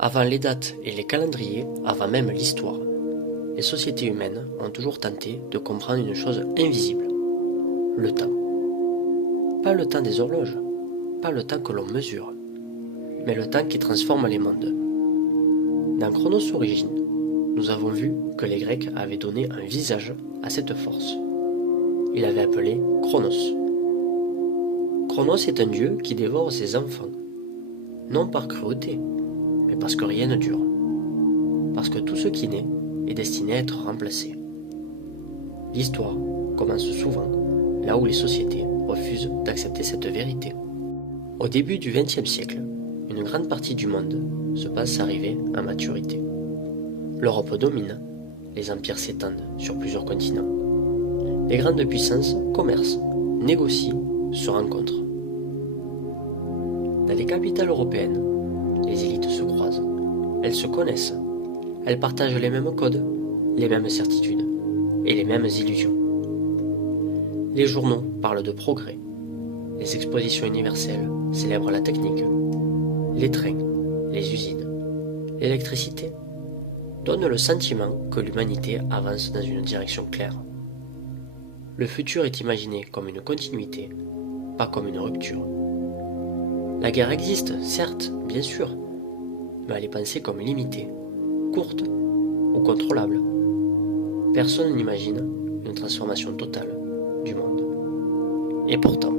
Avant les dates et les calendriers, avant même l'histoire, les sociétés humaines ont toujours tenté de comprendre une chose invisible, le temps. Pas le temps des horloges, pas le temps que l'on mesure, mais le temps qui transforme les mondes. Dans Chronos Origine, nous avons vu que les Grecs avaient donné un visage à cette force. Ils l'avaient appelé Chronos. Chronos est un dieu qui dévore ses enfants, non par cruauté, mais parce que rien ne dure. Parce que tout ce qui naît est destiné à être remplacé. L'histoire commence souvent là où les sociétés refusent d'accepter cette vérité. Au début du XXe siècle, une grande partie du monde se passe arriver à maturité. L'Europe domine, les empires s'étendent sur plusieurs continents. Les grandes puissances commercent, négocient, se rencontrent. Dans les capitales européennes, les élites se croisent, elles se connaissent, elles partagent les mêmes codes, les mêmes certitudes et les mêmes illusions. Les journaux parlent de progrès, les expositions universelles célèbrent la technique, les trains, les usines, l'électricité donnent le sentiment que l'humanité avance dans une direction claire. Le futur est imaginé comme une continuité, pas comme une rupture. La guerre existe, certes, bien sûr, mais elle est pensée comme limitée, courte ou contrôlable. Personne n'imagine une transformation totale du monde. Et pourtant,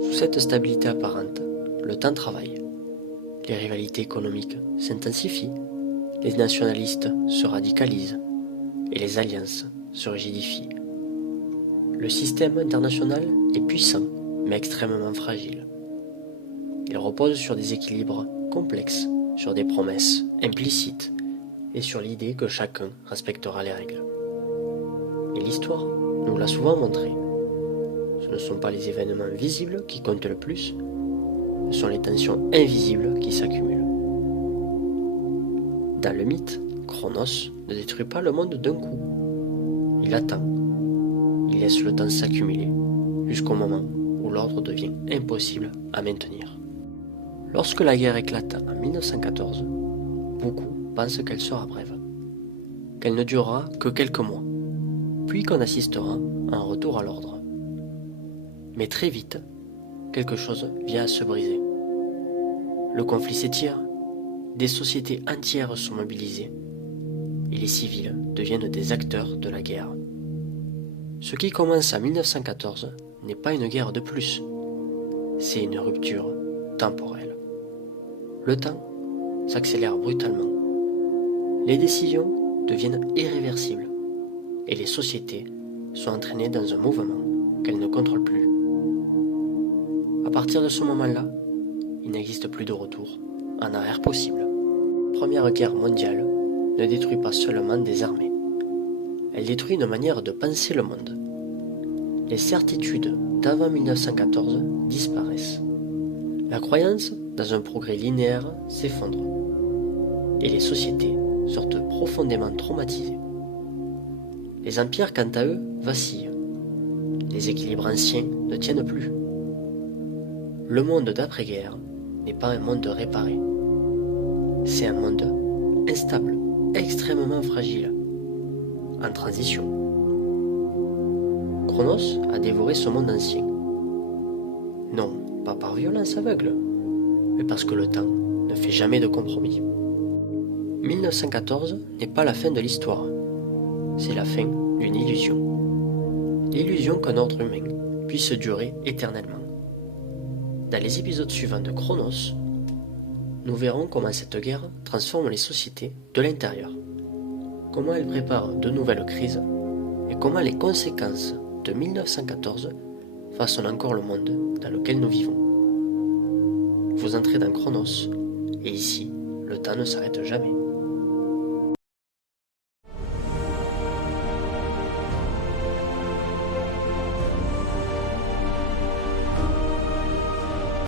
sous cette stabilité apparente, le temps travaille. Les rivalités économiques s'intensifient, les nationalistes se radicalisent et les alliances se rigidifient. Le système international est puissant, mais extrêmement fragile. Il repose sur des équilibres complexes, sur des promesses implicites et sur l'idée que chacun respectera les règles. Et l'histoire nous l'a souvent montré. Ce ne sont pas les événements visibles qui comptent le plus, ce sont les tensions invisibles qui s'accumulent. Dans le mythe, Chronos ne détruit pas le monde d'un coup. Il attend. Il laisse le temps s'accumuler jusqu'au moment où l'ordre devient impossible à maintenir. Lorsque la guerre éclate en 1914, beaucoup pensent qu'elle sera brève, qu'elle ne durera que quelques mois, puis qu'on assistera à un retour à l'ordre. Mais très vite, quelque chose vient à se briser. Le conflit s'étire, des sociétés entières sont mobilisées, et les civils deviennent des acteurs de la guerre. Ce qui commence en 1914 n'est pas une guerre de plus, c'est une rupture temporelle. Le temps s'accélère brutalement. Les décisions deviennent irréversibles et les sociétés sont entraînées dans un mouvement qu'elles ne contrôlent plus. À partir de ce moment-là, il n'existe plus de retour en arrière possible. La Première Guerre mondiale ne détruit pas seulement des armées. Elle détruit une manière de penser le monde. Les certitudes d'avant 1914 disparaissent. La croyance dans un progrès linéaire s'effondre. Et les sociétés sortent profondément traumatisées. Les empires, quant à eux, vacillent. Les équilibres anciens ne tiennent plus. Le monde d'après-guerre n'est pas un monde réparé. C'est un monde instable, extrêmement fragile, en transition. Chronos a dévoré ce monde ancien. Non, pas par violence aveugle, mais parce que le temps ne fait jamais de compromis. 1914 n'est pas la fin de l'histoire, c'est la fin d'une illusion. L'illusion qu'un ordre humain puisse durer éternellement. Dans les épisodes suivants de Chronos, nous verrons comment cette guerre transforme les sociétés de l'intérieur, comment elle prépare de nouvelles crises et comment les conséquences de 1914 façonnent encore le monde dans lequel nous vivons. Vous entrez dans Chronos et ici, le temps ne s'arrête jamais.